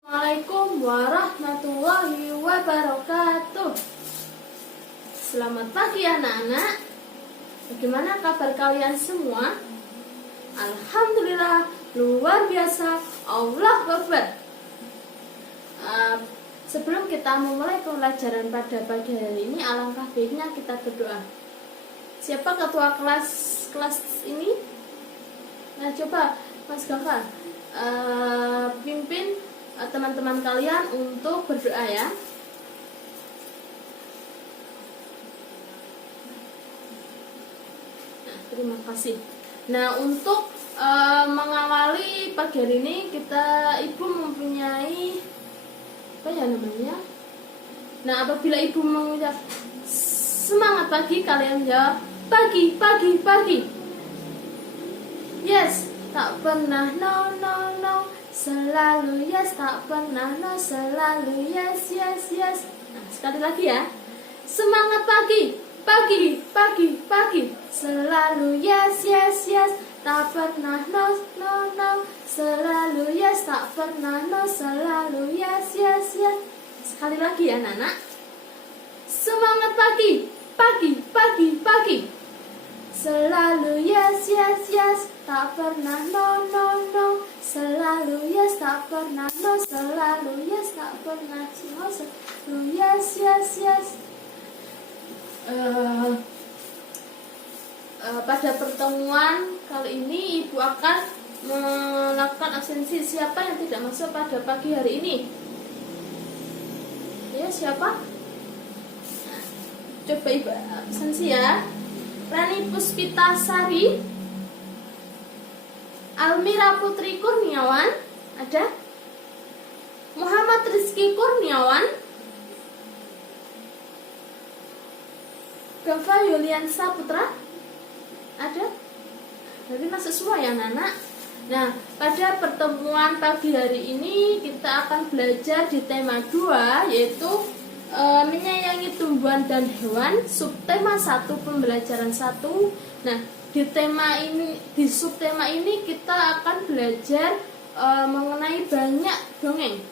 Assalamualaikum warahmatullahi wabarakatuh. Selamat pagi anak-anak. Bagaimana kabar kalian semua? Alhamdulillah, luar biasa. Allahu Akbar. Sebelum kita memulai pembelajaran pada pagi hari ini, alangkah baiknya kita berdoa. Siapa ketua kelas ini? Nah, coba Mas Gafar pimpin teman-teman kalian untuk berdoa ya. Nah, terima kasih. Nah, untuk mengawali pagi hari ini ibu mempunyai apa ya namanya? Nah, apabila ibu mengucap semangat pagi, kalian jawab pagi, pagi, pagi. Yes, tak pernah no no no. Selalu yes, tak pernah no, selalu yes, yes, yes. Nah, sekali lagi ya. Semangat pagi, pagi, pagi, pagi. Selalu yes, yes, yes. Tak pernah no, no, no. Selalu yes, tak pernah no, selalu yes, yes, yes. Sekali lagi ya, anak-anak. Semangat pagi, pagi, pagi, pagi. Selalu yes, yes, yes. Tak pernah no, no, no. Selalu yes, tak pernah no. Selalu yes, tak pernah no. Selalu yes, yes, yes. Pada pertemuan kali ini ibu akan melakukan absensi. Siapa yang tidak masuk pada pagi hari ini? Ya, siapa? Coba ibu absensi ya. Rani Puspita Sari, Almira Putri Kurniawan, ada? Muhammad Rizky Kurniawan, Gava Yulian Saputra, ada? Jadi masuk semua ya anak-anak. Nah, pada pertemuan pagi hari ini kita akan belajar di tema 2, yaitu menyayangi tumbuhan dan hewan, subtema 1 pembelajaran 1. Nah, di subtema ini kita akan belajar mengenai banyak dongeng.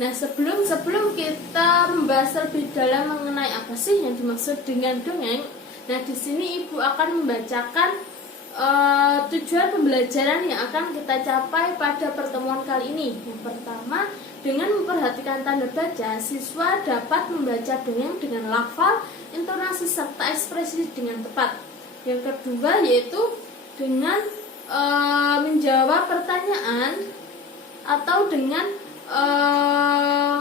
Nah, sebelum kita membahas lebih dalam mengenai apa sih yang dimaksud dengan dongeng, nah di sini ibu akan membacakan tujuan pembelajaran yang akan kita capai pada pertemuan kali ini. Yang pertama, dengan memperhatikan tanda baca, siswa dapat membaca dongeng dengan lafal, intonasi, serta ekspresi dengan tepat. Yang kedua yaitu dengan menjawab pertanyaan atau dengan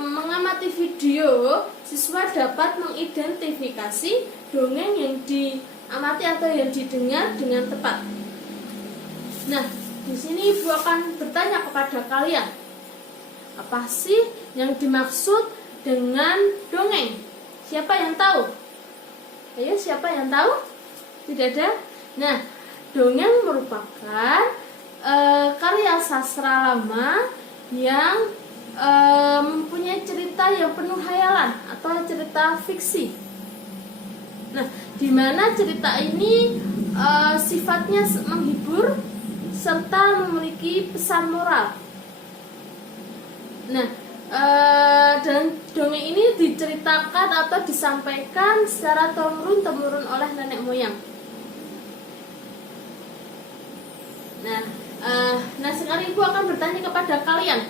mengamati video, siswa dapat mengidentifikasi dongeng yang diamati atau yang didengar dengan tepat. Nah, di sini ibu akan bertanya kepada kalian, apa sih yang dimaksud dengan dongeng? Siapa yang tahu? Ayo, siapa yang tahu? Tidak ada? Nah, dongeng merupakan karya sastra lama yang mempunyai cerita yang penuh hayalan atau cerita fiksi. Nah, di mana cerita ini sifatnya menghibur serta memiliki pesan moral. Nah, dan dongeng ini diceritakan atau disampaikan secara temurun oleh nenek moyang. Nah, sekarang ibu akan bertanya kepada kalian,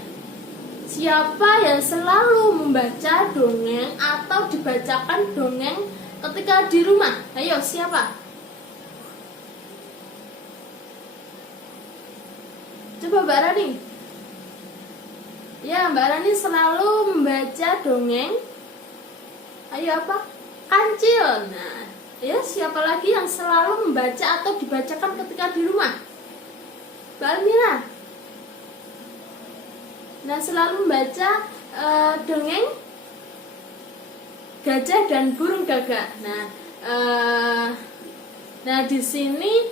siapa yang selalu membaca dongeng atau dibacakan dongeng ketika di rumah? Ayo, siapa? Coba Mbak Rani. Ya, Mbak Rani selalu membaca dongeng. Ayo, apa? Kancil. Nah, ya, siapa lagi yang selalu membaca atau dibacakan ketika di rumah? Mbak Almira. Nah, selalu membaca dongeng Gajah dan Burung Gagak. Nah, di sini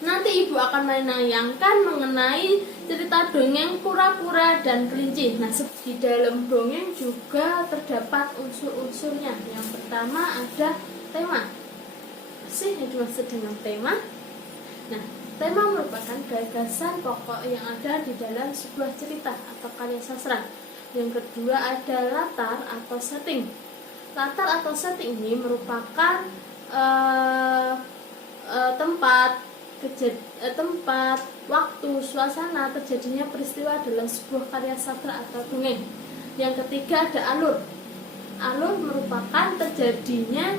nanti ibu akan menayangkan mengenai cerita dongeng Kura-kura dan Kelinci. Nah, di dalam dongeng juga terdapat unsur-unsurnya. Yang pertama ada tema. Apa sih yang dimaksud dengan tema? Nah, Tema merupakan gagasan pokok yang ada di dalam sebuah cerita atau karya sastra. Yang kedua ada latar atau setting. Latar atau setting ini merupakan tempat, waktu, suasana terjadinya peristiwa dalam sebuah karya sastra atau dongeng. Yang ketiga ada alur. Alur merupakan terjadinya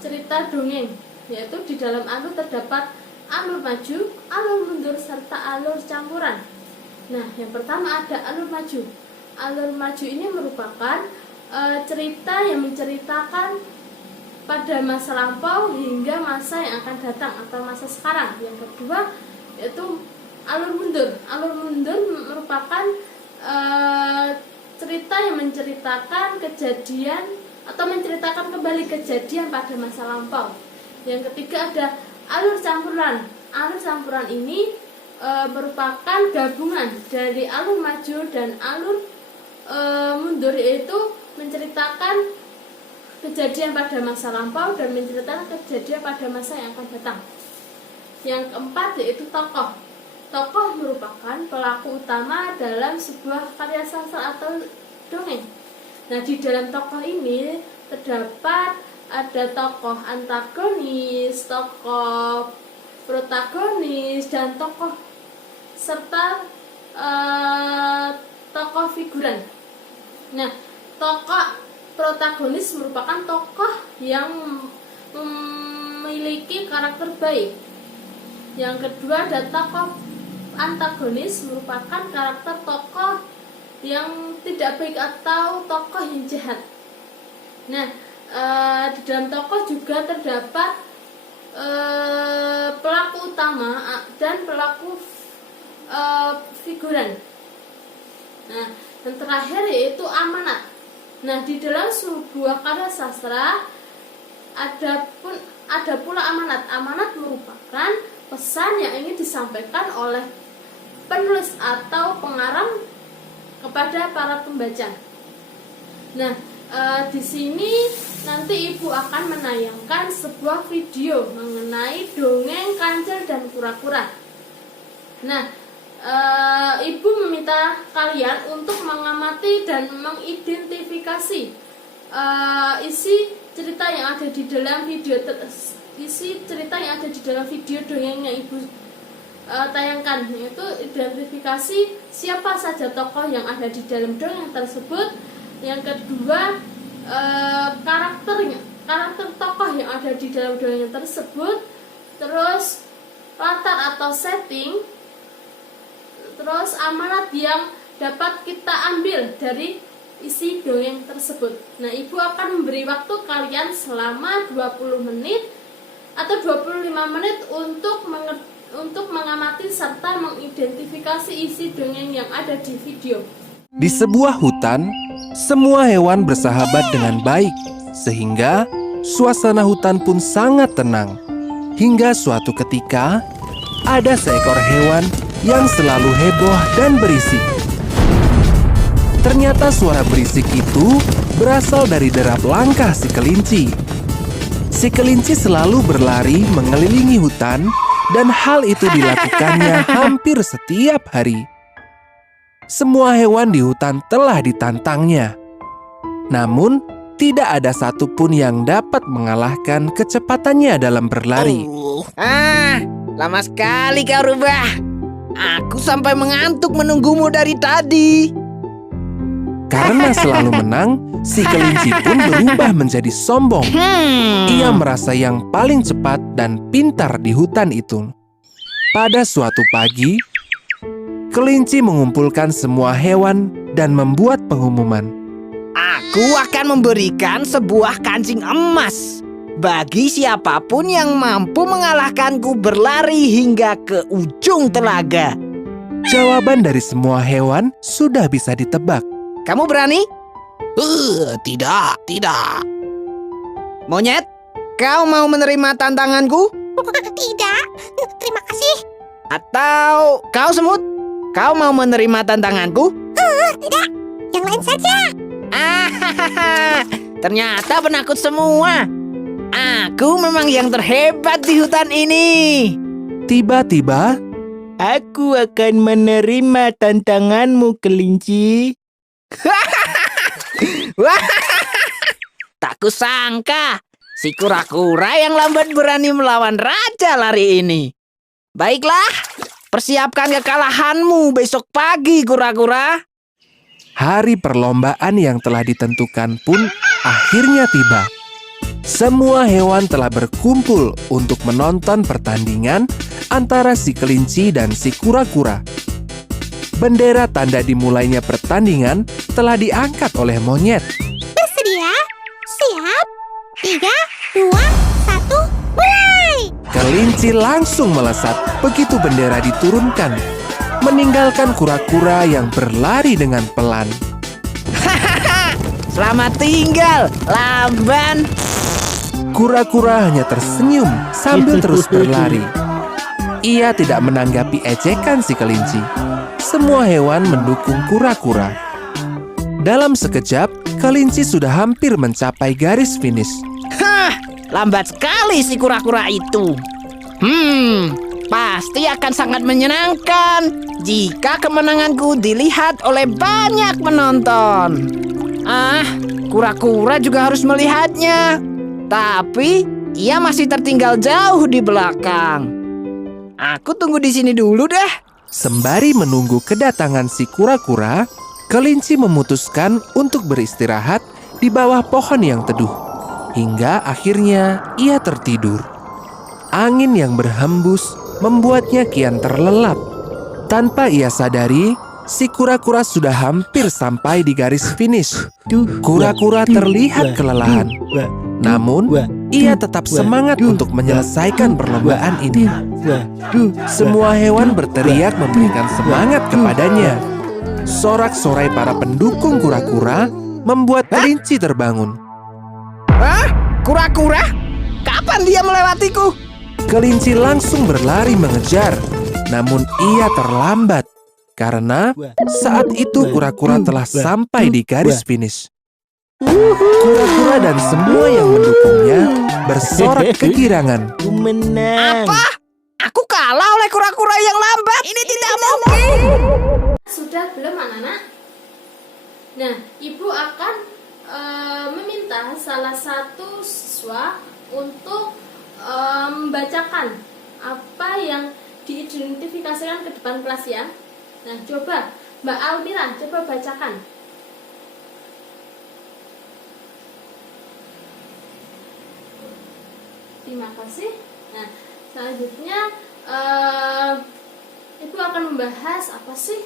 cerita dongeng, yaitu di dalam alur terdapat alur maju, alur mundur, serta alur campuran. Nah, yang pertama ada alur maju. Alur maju ini merupakan cerita yang menceritakan pada masa lampau hingga masa yang akan datang atau masa sekarang. Yang kedua yaitu alur mundur. Alur mundur merupakan cerita yang menceritakan kejadian atau menceritakan kembali kejadian pada masa lampau. Yang ketiga ada alur campuran. Alur campuran ini merupakan gabungan dari alur maju dan alur mundur, yaitu menceritakan kejadian pada masa lampau dan menceritakan kejadian pada masa yang akan datang. Yang keempat yaitu tokoh. Tokoh merupakan pelaku utama dalam sebuah karya sastra atau dongeng. Nah, di dalam tokoh ini terdapat ada tokoh antagonis, tokoh protagonis, dan tokoh serta tokoh figuran. Nah, tokoh protagonis merupakan tokoh yang memiliki karakter baik. Yang kedua ada tokoh antagonis, merupakan karakter tokoh yang tidak baik atau tokoh yang jahat. Nah, di dalam tokoh juga terdapat pelaku utama dan pelaku figuran. Nah, dan terakhir yaitu amanat. Nah, di dalam sebuah karya sastra ada pula amanat. Amanat merupakan pesan yang ingin disampaikan oleh penulis atau pengarang kepada para pembaca. Nah, di sini nanti Ibu akan menayangkan sebuah video mengenai dongeng Kancil dan Kura-Kura. Nah, Ibu meminta kalian untuk mengamati dan mengidentifikasi isi cerita yang ada di dalam video dongeng yang Ibu tayangkan, yaitu identifikasi siapa saja tokoh yang ada di dalam dongeng tersebut. Yang kedua, karakter tokoh yang ada di dalam dongeng tersebut. Terus latar atau setting. Terus amanat yang dapat kita ambil dari isi dongeng tersebut. Nah, Ibu akan memberi waktu kalian selama 20 menit atau 25 menit untuk mengamati serta mengidentifikasi isi dongeng yang ada di video. Di sebuah hutan, semua hewan bersahabat dengan baik, sehingga suasana hutan pun sangat tenang. Hingga suatu ketika, ada seekor hewan yang selalu heboh dan berisik. Ternyata suara berisik itu berasal dari derap langkah si kelinci. Si kelinci selalu berlari mengelilingi hutan, dan hal itu dilakukannya hampir setiap hari. Semua hewan di hutan telah ditantangnya. Namun, tidak ada satupun yang dapat mengalahkan kecepatannya dalam berlari. Lama sekali kau rubah. Aku sampai mengantuk menunggumu dari tadi. Karena selalu menang, si kelinci pun berubah menjadi sombong. Ia merasa yang paling cepat dan pintar di hutan itu. Pada suatu pagi, kelinci mengumpulkan semua hewan dan membuat pengumuman. Aku akan memberikan sebuah kancing emas bagi siapapun yang mampu mengalahkanku berlari hingga ke ujung telaga. Jawaban dari semua hewan sudah bisa ditebak. Kamu berani? Tidak. Monyet, kau mau menerima tantanganku? Tidak, terima kasih. Atau kau semut, kau mau menerima tantanganku? Tidak, yang lain saja. Ternyata penakut semua. Aku memang yang terhebat di hutan ini. Tiba-tiba, Aku akan menerima tantanganmu, kelinci. Wah, tak kusangka si kura-kura yang lambat berani melawan raja lari ini. Baiklah, persiapkan kekalahanmu besok pagi, kura-kura. hari perlombaan yang telah ditentukan pun akhirnya tiba. Semua hewan telah berkumpul untuk menonton pertandingan antara si kelinci dan si kura-kura. Bendera tanda dimulainya pertandingan telah diangkat oleh monyet. Bersedia? Siap? 3, 2, 1, mulai! Kelinci langsung melesat begitu bendera diturunkan, meninggalkan kura-kura yang berlari dengan pelan. Selamat tinggal, lamban. Kura-kura hanya tersenyum sambil terus berlari. Ia tidak menanggapi ejekan si kelinci. Semua hewan mendukung kura-kura. Dalam sekejap, kelinci sudah hampir mencapai garis finish. Hah, lambat sekali si kura-kura itu. Pasti akan sangat menyenangkan jika kemenanganku dilihat oleh banyak penonton. Kura-kura juga harus melihatnya. Tapi ia masih tertinggal jauh di belakang. Aku tunggu di sini dulu deh. Sembari menunggu kedatangan si kura-kura, kelinci memutuskan untuk beristirahat di bawah pohon yang teduh. Hingga akhirnya ia tertidur. Angin yang berhembus membuatnya kian terlelap. Tanpa ia sadari, si kura-kura sudah hampir sampai di garis finish. Kura-kura terlihat kelelahan. Namun, ia tetap semangat untuk menyelesaikan perlombaan ini. Semua hewan berteriak memberikan semangat kepadanya. Sorak-sorai para pendukung kura-kura membuat kelinci terbangun. Kura-kura? Kapan dia melewatiku? Kelinci langsung berlari mengejar, namun ia terlambat karena saat itu kura-kura telah sampai di garis finish. Kura-kura dan semua yang mendukungnya bersorak kegirangan. Aku menang. Apa? Aku kalah oleh kura-kura yang lambat. Ini tidak mungkin. Sudah belum anak-anak? Nah, ibu akan meminta salah satu siswa untuk membacakan apa yang diidentifikasikan ke depan kelas ya. Nah, coba Mbak Almira, coba bacakan. Terima kasih. Nah, selanjutnya Ibu akan membahas apa sih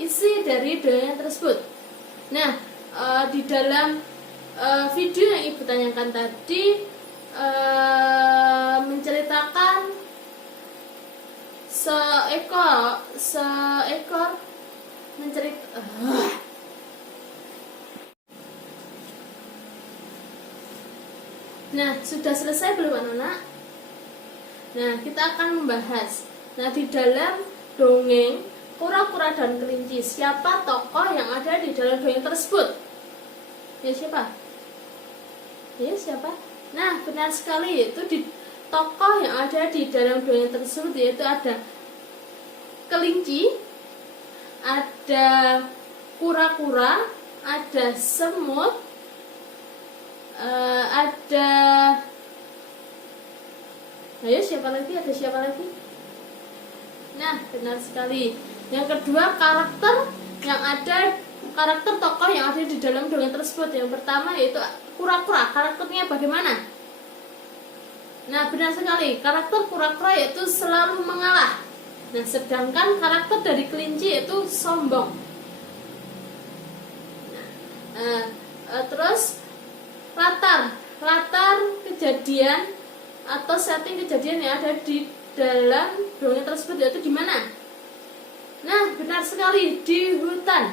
isi dari dongeng tersebut. Nah, di dalam video yang Ibu tanyakan tadi menceritakan seekor Nah, sudah selesai belum anak-anak? Nah, kita akan membahas. Nah, di dalam dongeng Kura-kura dan Kelinci, siapa tokoh yang ada di dalam dongeng tersebut? Ya, siapa? Ya, siapa? Nah, benar sekali, itu di tokoh yang ada di dalam dongeng tersebut yaitu ada kelinci, ada kura-kura, ada semut, ada, ayo siapa lagi? Ada siapa lagi? Nah, benar sekali. Yang kedua, karakter tokoh yang ada di dalam dongeng tersebut. Yang pertama yaitu kura-kura. Karakternya bagaimana? Nah, benar sekali. Karakter kura-kura yaitu selalu mengalah. Nah, sedangkan karakter dari kelinci yaitu sombong. Terus latar kejadian atau setting kejadian yang ada di dalam dongeng tersebut yaitu di mana? Nah, benar sekali, di hutan.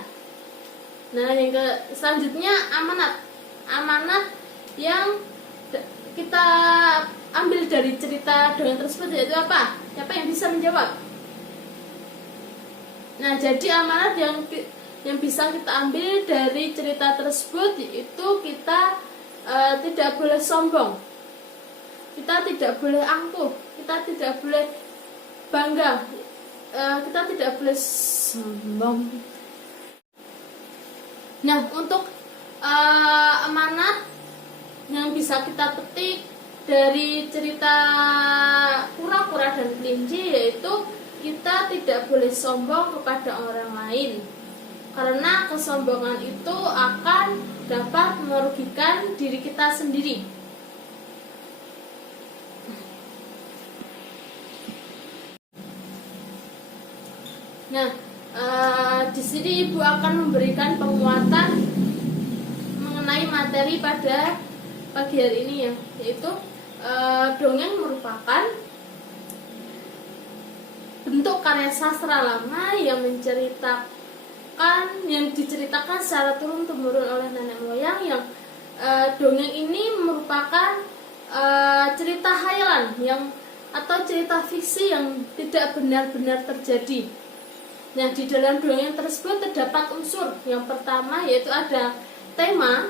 Nah, yang selanjutnya amanat yang kita ambil dari cerita dongeng tersebut yaitu apa? Siapa yang bisa menjawab? Nah, jadi amanat yang bisa kita ambil dari cerita tersebut itu kita tidak boleh sombong. kita tidak boleh angkuh, kita tidak boleh bangga, kita tidak boleh sombong. Nah, untuk amanat yang bisa kita petik dari cerita kura-kura dan kelinci, yaitu kita tidak boleh sombong kepada orang lain, karena kesombongan itu akan dapat merugikan diri kita sendiri. Nah, di sini Ibu akan memberikan penguatan mengenai materi pada pagi hari ini ya, yaitu dongeng merupakan bentuk karya sastra lama yang diceritakan secara turun-temurun oleh nenek moyang, yang dongeng ini merupakan cerita hayalan atau cerita fiksi yang tidak benar-benar terjadi. Nah, di dalam dongeng tersebut terdapat unsur. Yang pertama yaitu ada tema,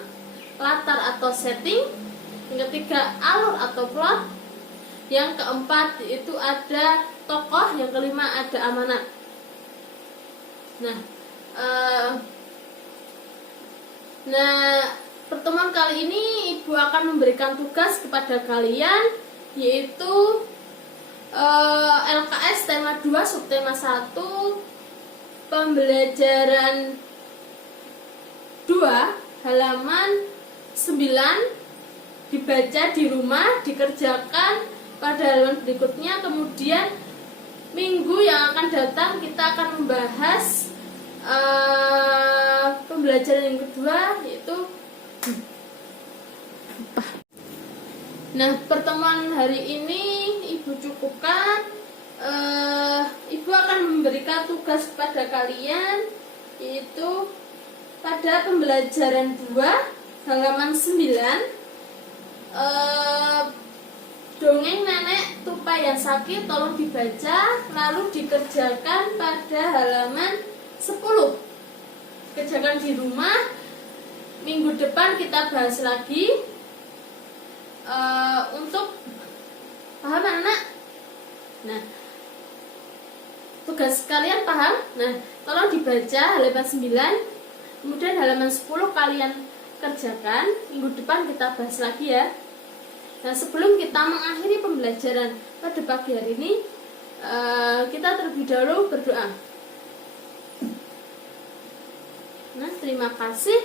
latar atau setting. Yang ketiga alur atau plot. Yang keempat itu ada tokoh. Yang kelima ada amanat. Nah, pertemuan kali ini Ibu akan memberikan tugas kepada kalian, yaitu LKS tema 2 subtema 1 pembelajaran 2 halaman 9, dibaca di rumah, dikerjakan pada halaman berikutnya. Kemudian minggu yang akan datang kita akan membahas pembelajaran yang kedua, yaitu pertemuan hari ini Ibu cukupkan. Ibu akan memberikan tugas kepada kalian, yaitu pada pembelajaran 2 halaman 9, dongeng nenek tupai yang sakit tolong dibaca lalu dikerjakan pada halaman 10. Kerjakan di rumah. Minggu depan kita bahas lagi. Untuk paham anak? Nah, tugas kalian paham? Nah, tolong dibaca halaman 9, kemudian halaman 10 kalian kerjakan. Minggu depan kita bahas lagi ya. Nah, sebelum kita mengakhiri pembelajaran pada pagi hari ini, kita terlebih dahulu berdoa. Nah, terima kasih.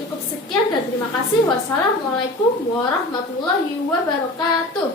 Cukup sekian dan terima kasih. Wassalamualaikum warahmatullahi wabarakatuh.